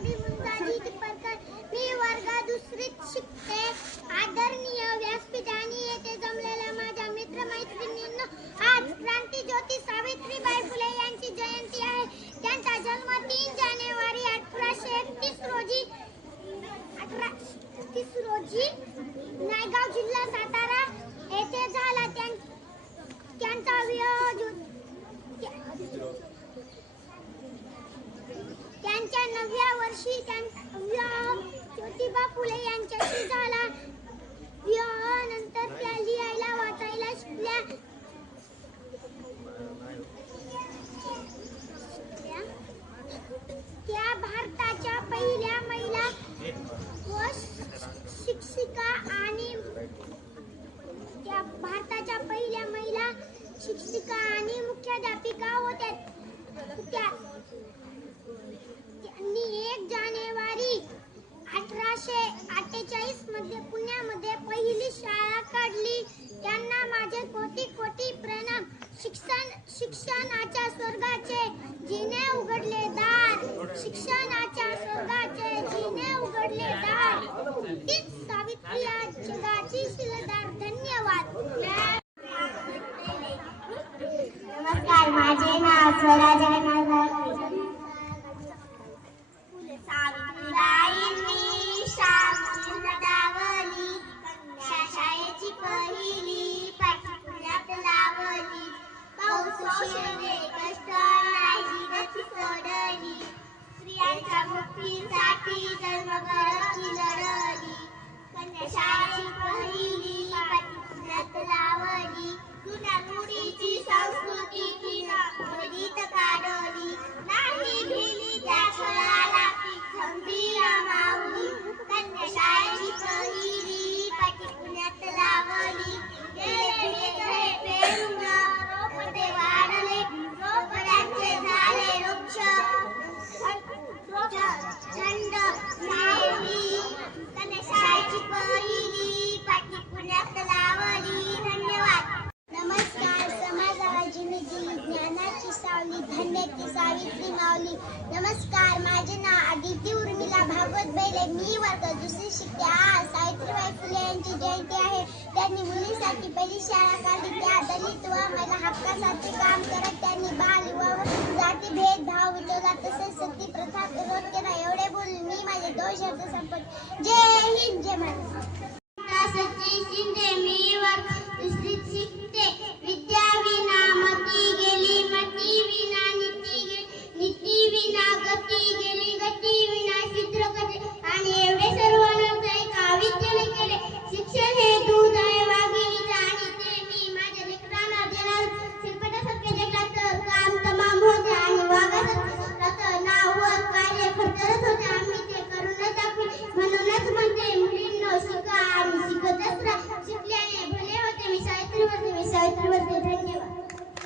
मी वर्ग दुसरीत शिकते. आदरणीय व्यासपीठाने येथे जमलेल्या माझ्या मित्रमैत्रिणींनो, आज क्रांतीज्योती सावित्रीबाई फुले यांची जयंती आहे. त्यांचा जन्म 3 जानेवारी 1831 रोजी नायगाव जिल्हा सातारा येथे झाला. त्यांचा त्यांच्या 9व्या वर्षी विवाह ज्योतिबा फुले यांच्याशी झाला. विवाहानंतर त्या लिहायला वाचायला शिकल्या. त्या भारताच्या पहिल्या महिला शिक्षिका आणि मुख्याध्यापिका होत्या. त्यांनी 1 जानेवारी 1848 मध्ये पुण्यामध्ये पहिली शाळा काढली. त्यांना माझे कोटी कोटी प्रणाम. शिक्षणाच्या स्वर्गाचे जिने उघडले दार, शिक्षणाच्या स्वर्गाचे जिने उघडले दार. तीच सावित्री आज जगाची शिलेदार. धन्यवाद. नमस्कार, माझे नाव स्वरा जगन्नाथ. सावित्रीबाईंनी शाळेची दावली, शाळेची पहिली पाटी पुण्यात लावली. पाऊस शिवले कष्ट नाही सोडली, स्त्रियांच्या मुक्तीसाठी जन्मभराची लढली. कन्या शाळेची पहिली पाटी पुण्यात लावली. जुन्या रूढीची संस्कृती तिनं मोडीत काढली. नाही भिली त्या छळाला ती खंबीर माऊली. कन्या शाळेची पहिली पाटी पुण्यात लावली. गेले पेरून रोपटे वाढले, रोपट्यांचे झाले वृक्ष थंड सावली. कन्या शाळेची पहिली पाटी पुण्यात लावली. धन्यवाद. नमस्कार. समाजाला जिने दिली ज्ञानाची सावली, धन्याची सावित्री माऊली. नमस्कार, माझे नाव आदिती उर्मिला भागवत बैले. मी वर्ग दुसरी शिकते. आज सावित्रीबाई फुले यांची जयंती आहे. त्यांनी मुलीसाठी पहिली शाळा काढली. त्या दलित व महिला हक्कासाठी काम करत त्यांनी बाल विवाह, जाती भेदभाव विरोधात तसेच सती प्रथा विरोध केला. एवढे बोलून मी माझे 2 शब्द संपवतो. जय हिंद, जय महाराष्ट्र. सचिन शिंदे, मी वर्ग दुसरीत शिकते.